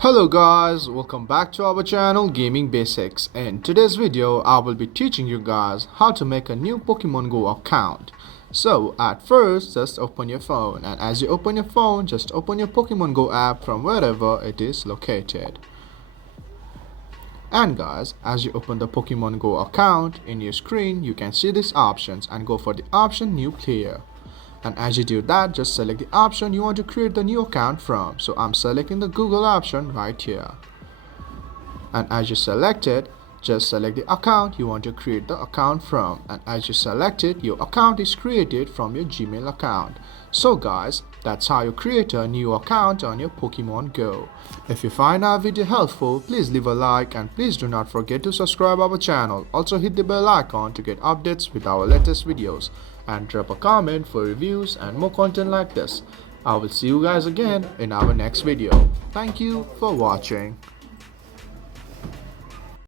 Hello guys, welcome back to our channel Gaming Basics. In today's video I will be teaching you guys how to make a new Pokemon Go account. So at first just open your phone, and as you open your phone just open your Pokemon Go app from wherever it is located. And guys, as you open the Pokemon Go account, in your screen you can see these options and go for the option New Player. And as you do that, just select the option you want to create the new account from. So I'm selecting the Google option right here. And as you select it, just select the account you want to create the account from. And as you select it, your account is created from your Gmail account. So guys, that's how you create a new account on your Pokemon Go. If you find our video helpful, please leave a like and please do not forget to subscribe our channel. Also hit the bell icon to get updates with our latest videos. And drop a comment for reviews and more content like this. I will see you guys again in our next video. Thank you for watching.